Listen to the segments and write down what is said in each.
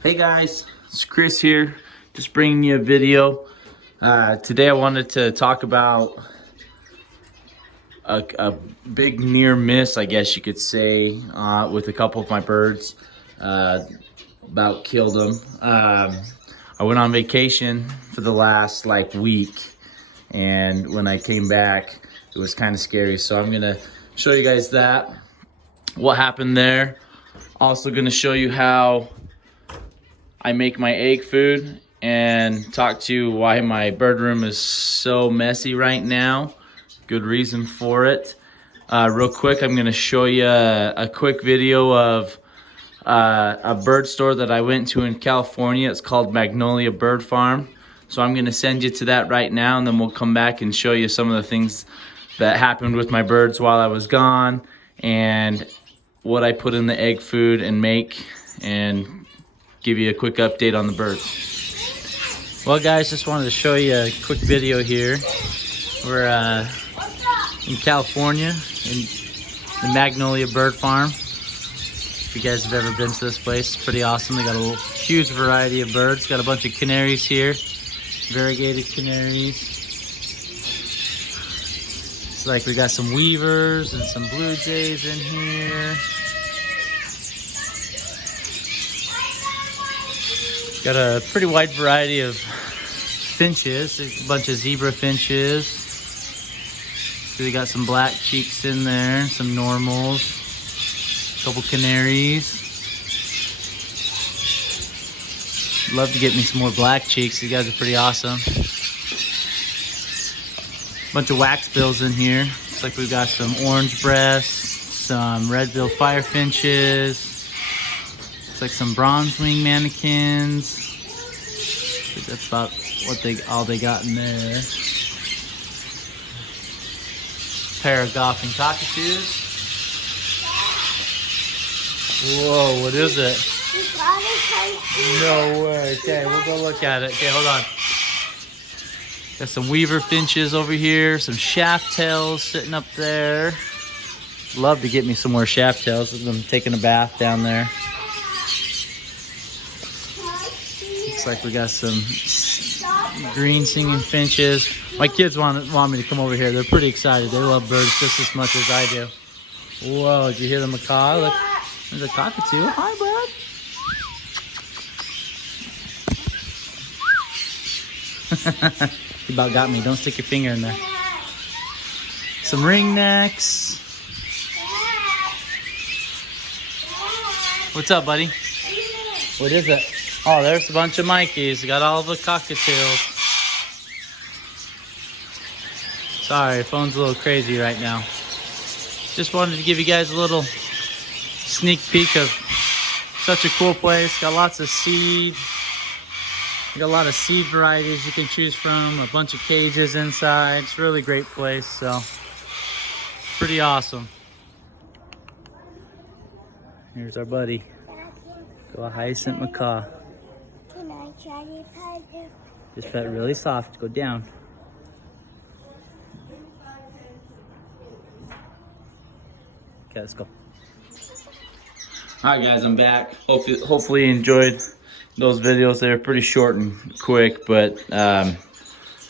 Hey guys, it's Chris here, just bringing you a video. Today I wanted to talk about a big near miss, I guess you could say, with a couple of my birds. About killed them. I went on vacation for the last week, and when I came back, it was kind of scary. So I'm gonna show you guys what happened there. Also gonna show you how I make my egg food and talk to you why my bird room is so messy right now. Good reason for it. Real quick, I'm gonna show you a quick video of a bird store that I went to in California. It's called Magnolia Bird Farm. So I'm gonna send you to that right now, and then we'll come back and show you some of the things that happened with my birds while I was gone and what I put in the egg food and make, and give you a quick update on the birds. Well guys, just wanted to show you a quick video here. We're in California in the Magnolia Bird Farm. If you guys have ever been to this place, it's pretty awesome. They got a huge variety of birds. Got a bunch of canaries here, variegated canaries. It's like we got some weavers and some blue jays in here. Got a pretty wide variety of finches. There's a bunch of zebra finches. So we got some black cheeks in there, some normals, a couple canaries. Love to get me some more black cheeks. You guys are pretty awesome. Bunch of wax bills in here. Looks like we've got some orange breasts, some red-billed fire finches. Looks like some bronze wing mannequins. I think that's about what all they got in there. Pair of golfing cockatoos. Whoa, what is it? No way. Okay, we'll go look at it. Okay, hold on. Got some weaver finches over here, some shaft tails sitting up there. Love to get me some more shaft tails. I'm taking a bath down there. Looks like we got some green singing finches. My kids want me to come over here. They're pretty excited. They love birds just as much as I do. Whoa, did you hear the macaw? Look, there's a cockatoo. Hi, bud. You about got me. Don't stick your finger in there. Some ringnecks. What's up, buddy? What is it? Oh, there's a bunch of Mikeys. Got all the cockatoos. Sorry, phone's a little crazy right now. Just wanted to give you guys a little sneak peek of such a cool place. Got lots of seed. Got a lot of seed varieties you can choose from. A bunch of cages inside. It's a really great place. So, pretty awesome. Here's our buddy. Go a hyacinth macaw. Can I try to pet you? Just pet really soft. Go down. Okay, let's go. Alright guys, I'm back. Hopefully you enjoyed those videos. They're pretty short and quick, but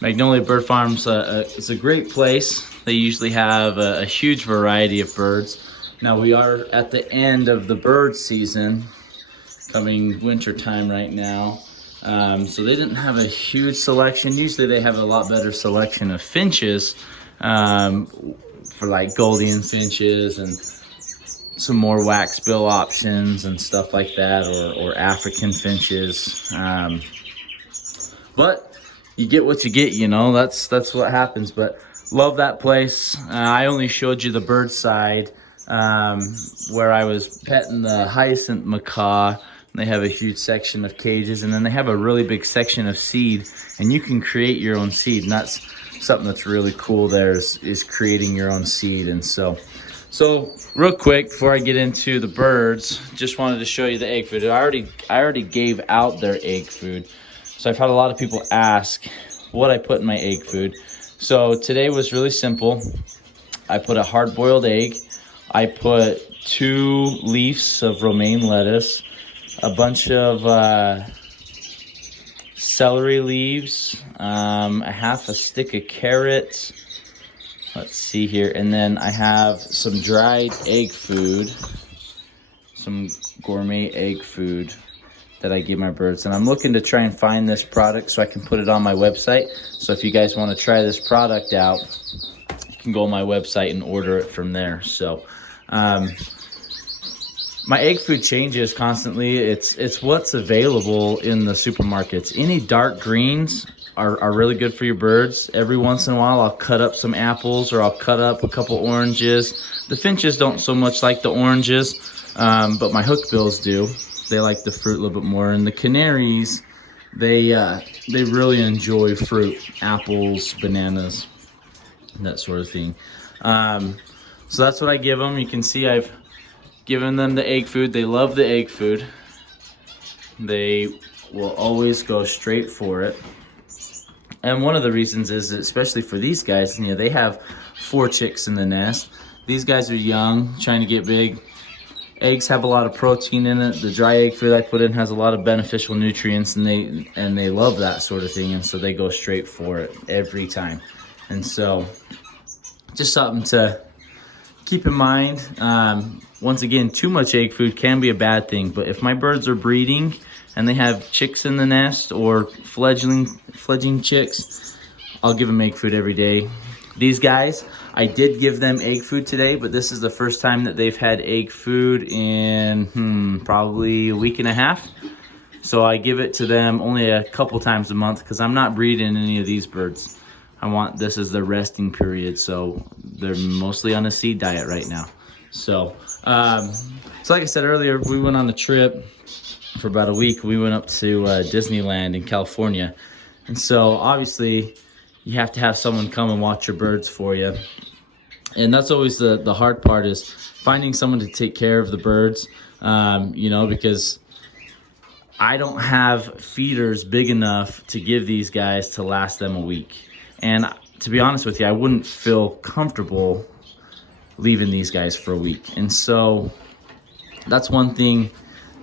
Magnolia Bird Farm's it's a great place. They usually have a huge variety of birds. Now we are at the end of the bird season, coming winter time right now. So they didn't have a huge selection. Usually they have a lot better selection of finches, for like Gouldian finches and some more wax bill options and stuff like that, or African finches. But you get what you get, you know. That's what happens. But love that place. I only showed you the bird side, where I was petting the hyacinth macaw. They have a huge section of cages, and then they have a really big section of seed, and you can create your own seed, and that's something that's really cool there, is creating your own seed. And so real quick before I get into the birds, just wanted to show you the egg food. I already gave out their egg food, so I've had a lot of people ask what I put in my egg food. So today was really simple. I put a hard-boiled egg. I put 2 leaves of romaine lettuce, a bunch of celery leaves, a half a stick of carrots. Let's see here. And then I have some dried egg food, some gourmet egg food that I give my birds. And I'm looking to try and find this product so I can put it on my website. So if you guys want to try this product out, you can go on my website and order it from there. So my egg food changes constantly. It's what's available in the supermarkets. Any dark greens are really good for your birds. Every once in a while, I'll cut up some apples or I'll cut up a couple oranges. The finches don't so much like the oranges, but my hookbills do. They like the fruit a little bit more. And the canaries, they really enjoy fruit, apples, bananas, that sort of thing. So that's what I give them. You can see I've given them the egg food. They love the egg food. They will always go straight for it. And one of the reasons is, especially for these guys, you know, they have 4 chicks in the nest. These guys are young, trying to get big. Eggs have a lot of protein in it. The dry egg food I put in has a lot of beneficial nutrients, and they love that sort of thing, and so they go straight for it every time. And so, just something to keep in mind. Once again, too much egg food can be a bad thing, but if my birds are breeding and they have chicks in the nest or fledgling chicks, I'll give them egg food every day. These guys, I did give them egg food today, but this is the first time that they've had egg food in probably a week and a half. So I give it to them only a couple times a month because I'm not breeding any of these birds. I want this as their resting period, so they're mostly on a seed diet right now. So like I said earlier, we went on a trip for about a week. We went up to Disneyland in California. And so obviously you have to have someone come and watch your birds for you. And that's always the hard part, is finding someone to take care of the birds, you know, because I don't have feeders big enough to give these guys to last them a week. And to be honest with you, I wouldn't feel comfortable leaving these guys for a week. And so that's one thing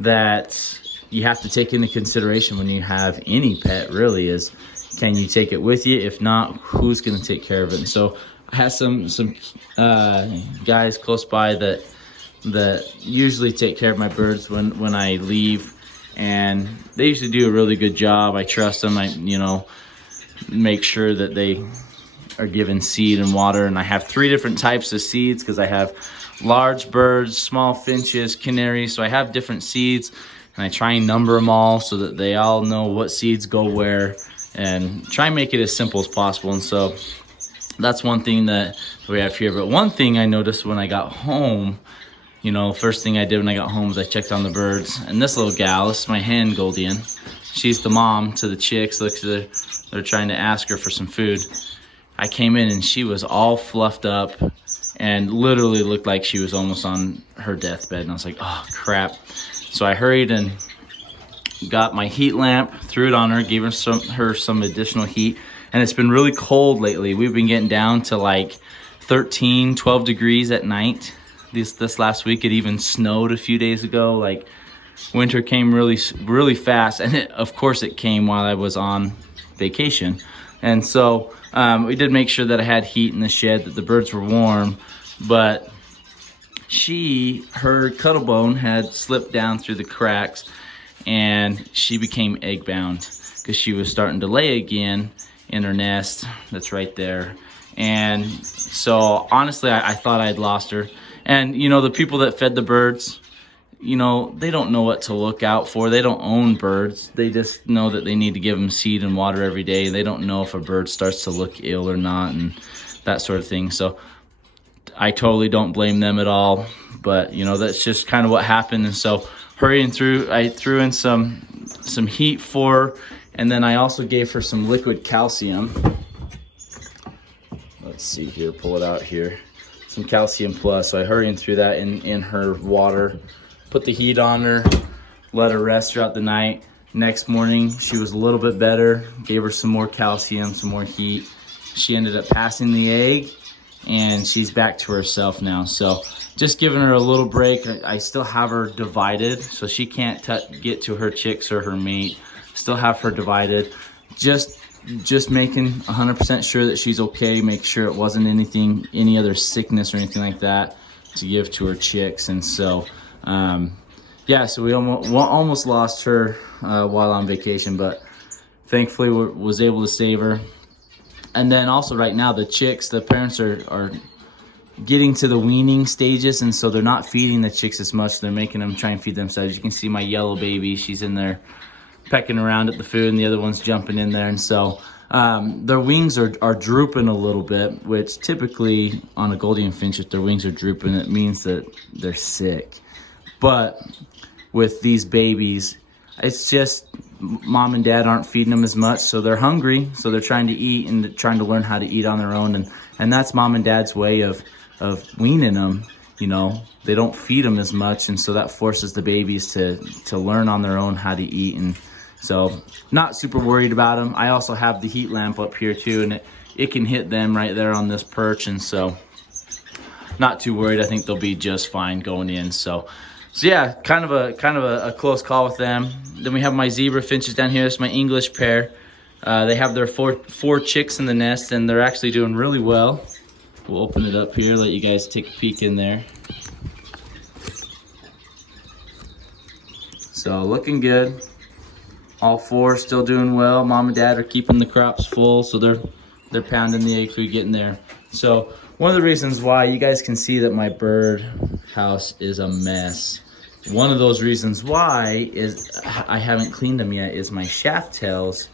that you have to take into consideration when you have any pet, really, is can you take it with you? If not, who's going to take care of it? And so I have some guys close by that usually take care of my birds when I leave, and they usually do a really good job. I trust them. I make sure that they are given seed and water. And I have 3 different types of seeds because I have large birds, small finches, canaries. So I have different seeds, and I try and number them all so that they all know what seeds go where, and try and make it as simple as possible. And so that's one thing that we have here. But one thing I noticed when I got home, first thing I did when I got home was I checked on the birds. And this little gal, this is my hen, Gouldian. She's the mom to the chicks. Look, they're trying to ask her for some food. I came in and she was all fluffed up and literally looked like she was almost on her deathbed. And I was like, oh, crap. So I hurried and got my heat lamp, threw it on her, gave her some additional heat. And it's been really cold lately. We've been getting down to like 13, 12 degrees at night. This last week, it even snowed a few days ago. Like, winter came really, really fast. And of course, it came while I was on vacation. And so we did make sure that I had heat in the shed, that the birds were warm. But her cuddle bone had slipped down through the cracks, and she became egg bound because she was starting to lay again in her nest. That's right there. And so honestly, I thought I'd lost her. And the people that fed the birds, they don't know what to look out for. They don't own birds. They just know that they need to give them seed and water every day. They don't know if a bird starts to look ill or not, and that sort of thing. So I totally don't blame them at all. But that's just kind of what happened. And so hurrying through, I threw in some heat for her, and then I also gave her some liquid calcium. Let's see here, pull it out here. Some calcium plus. So I hurried through that in her water, put the heat on her, let her rest throughout the night. Next morning, she was a little bit better. Gave her some more calcium, some more heat. She ended up passing the egg, and she's back to herself now. So just giving her a little break. I still have her divided, so she can't get to her chicks or her mate. Still have her divided. Just making 100% sure that she's okay. Make sure it wasn't any other sickness or anything like that to give to her chicks. And so, yeah, so we almost lost her while on vacation, but thankfully was able to save her. And then also right now, the chicks, the parents are getting to the weaning stages, and so they're not feeding the chicks as much. They're making them try and feed themselves. You can see my yellow baby, she's in there pecking around at the food, and the other one's jumping in there. And so their wings are drooping a little bit, which typically on a Gouldian finch, if their wings are drooping, it means that they're sick. But with these babies, it's just mom and dad aren't feeding them as much, so they're hungry, so they're trying to eat and trying to learn how to eat on their own. And that's mom and dad's way of weaning them. You know, they don't feed them as much, and so that forces the babies to learn on their own how to eat. And so not super worried about them. I also have the heat lamp up here too, and it can hit them right there on this perch, and so not too worried. I think they'll be just fine going in. So yeah, kind of a close call with them. Then we have my zebra finches down here. This is my English pair. They have their four chicks in the nest, and they're actually doing really well. We'll open it up here, let you guys take a peek in there. So looking good. All four still doing well. Mom and dad are keeping the crops full, so they're pounding the egg food, getting there. So one of the reasons why you guys can see that my bird house is a mess, one of those reasons why is I haven't cleaned them yet, is my shaft tails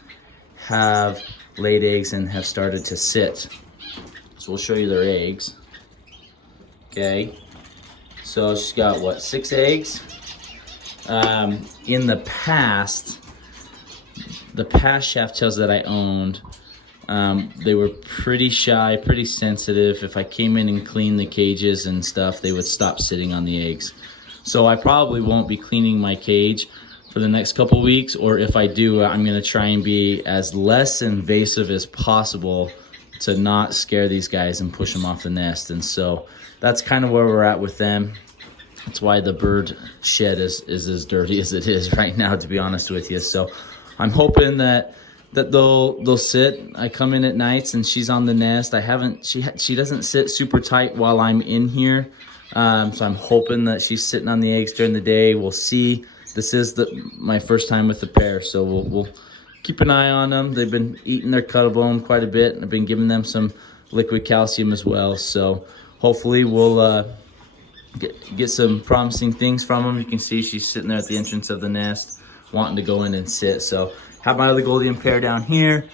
have laid eggs and have started to sit. So we'll show you their eggs. Okay, so she's got what, 6 eggs? In the past shaft tails that I owned, they were pretty shy, pretty sensitive. If I came in and cleaned the cages and stuff, they would stop sitting on the eggs. So I probably won't be cleaning my cage for the next couple weeks, or if I do, I'm gonna try and be as less invasive as possible to not scare these guys and push them off the nest. And so that's kind of where we're at with them. That's why the bird shed is as dirty as it is right now, to be honest with you. So I'm hoping that they'll sit. I come in at nights and she's on the nest. She doesn't sit super tight while I'm in here. So I'm hoping that she's sitting on the eggs during the day. We'll see. This is my first time with the pair, so we'll keep an eye on them. They've been eating their cuttlebone quite a bit, and I've been giving them some liquid calcium as well. So hopefully we'll get some promising things from them. You can see she's sitting there at the entrance of the nest, wanting to go in and sit. So have my other Gouldian pair down here.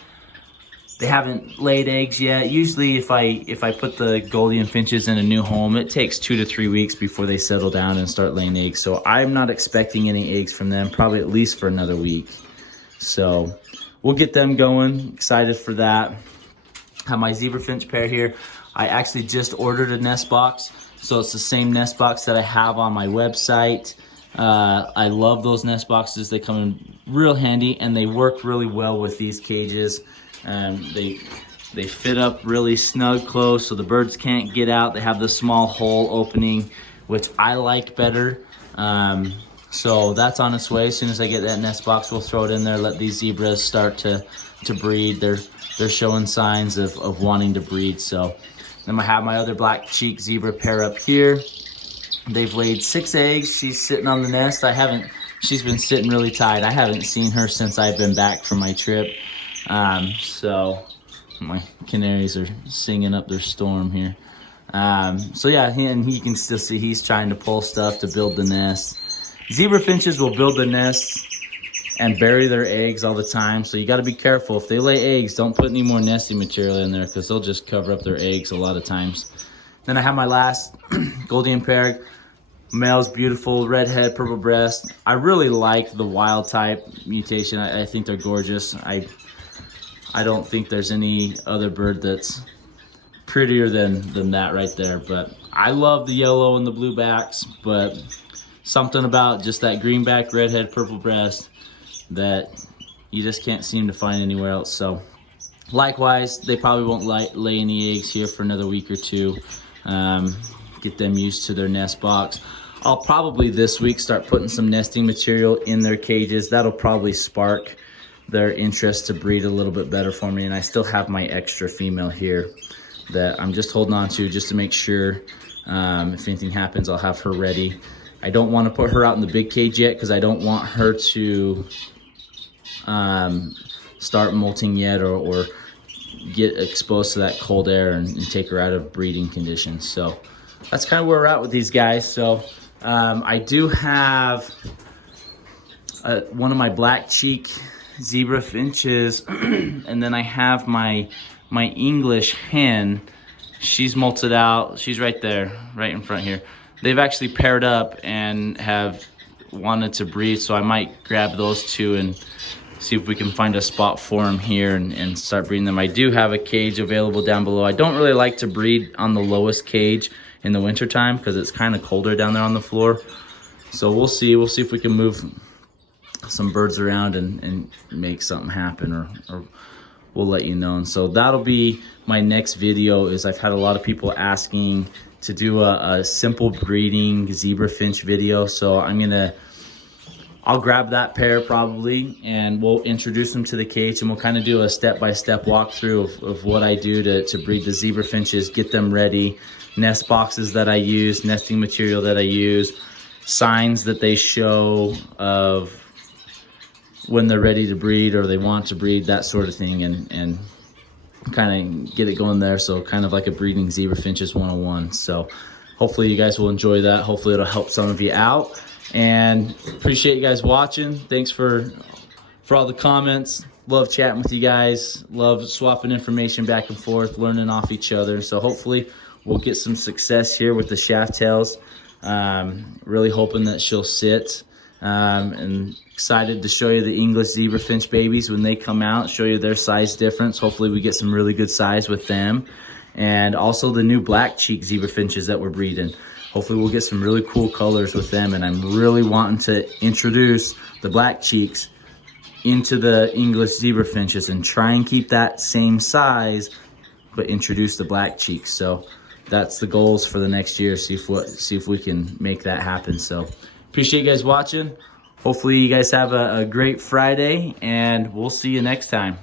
They haven't laid eggs yet. Usually if I put the Gouldian finches in a new home, it takes 2 to 3 weeks before they settle down and start laying eggs. So I'm not expecting any eggs from them, probably at least for another week. So we'll get them going. Excited for that. Have my zebra finch pair here. I actually just ordered a nest box, so it's the same nest box that I have on my website. I love those nest boxes. They come in real handy, and they work really well with these cages. They fit up really snug close, so the birds can't get out. They have the small hole opening, which I like better. So that's on its way. As soon as I get that nest box, we'll throw it in there, let these zebras start to breed. They're showing signs of wanting to breed. So then I have my other black cheek zebra pair up here. They've laid 6 eggs. She's sitting on the nest. She's been sitting really tight. I haven't seen her since I've been back from my trip. So my canaries are singing up their storm here. So yeah, and you can still see he's trying to pull stuff to build the nest. Zebra finches will build the nests and bury their eggs all the time, so you got to be careful. If they lay eggs, don't put any more nesting material in there, because they'll just cover up their eggs a lot of times. Then I have my last Gouldian pair. Male's beautiful, red head, purple breast. I really like the wild type mutation. I think they're gorgeous. I don't think there's any other bird that's prettier than that right there. But I love the yellow and the blue backs, but something about just that green back, red head, purple breast that you just can't seem to find anywhere else. So Likewise, they probably won't lay any eggs here for another week or two. Get them used to their nest box. I'll probably this week start putting some nesting material in their cages. That'll probably spark their interest to breed a little bit better for me. And I still have my extra female here that I'm just holding on to just to make sure if anything happens, I'll have her ready. I don't want to put her out in the big cage yet because I don't want her to start molting yet or get exposed to that cold air and take her out of breeding conditions. So that's kind of where we're at with these guys. So I do have one of my black cheek zebra finches and then I have my English hen. She's molted out. She's right there, right in front here. They've actually paired up and have wanted to breed, so I might grab those two and see if we can find a spot for them here and start breeding them. I do have a cage available down below. I don't really like to breed on the lowest cage in the winter time because it's kind of colder down there on the floor. So we'll see if we can move some birds around and make something happen, or we'll let you know. And so that'll be my next video. Is I've had a lot of people asking to do a simple breeding zebra finch video, so I'll grab that pair probably and we'll introduce them to the cage and we'll kind of do a step-by-step walkthrough of what I do to breed the zebra finches, get them ready, nest boxes that I use, nesting material that I use, signs that they show of when they're ready to breed or they want to breed, that sort of thing, and kind of get it going there. So kind of like a breeding zebra finches 101. So hopefully you guys will enjoy that. Hopefully it'll help some of you out, and appreciate you guys watching. Thanks for all the comments. Love chatting with you guys. Love swapping information back and forth, learning off each other. So hopefully we'll get some success here with the shaft tails. Really hoping that she'll sit, and excited to show you the English zebra finch babies when they come out, show you their size difference. Hopefully we get some really good size with them, and also the new black cheek zebra finches that we're breeding. Hopefully we'll get some really cool colors with them, and I'm really wanting to introduce the black cheeks into the English zebra finches and try and keep that same size but introduce the black cheeks. So that's the goals for the next year. See if we can make that happen. So appreciate you guys watching. Hopefully you guys have a great Friday, and we'll see you next time.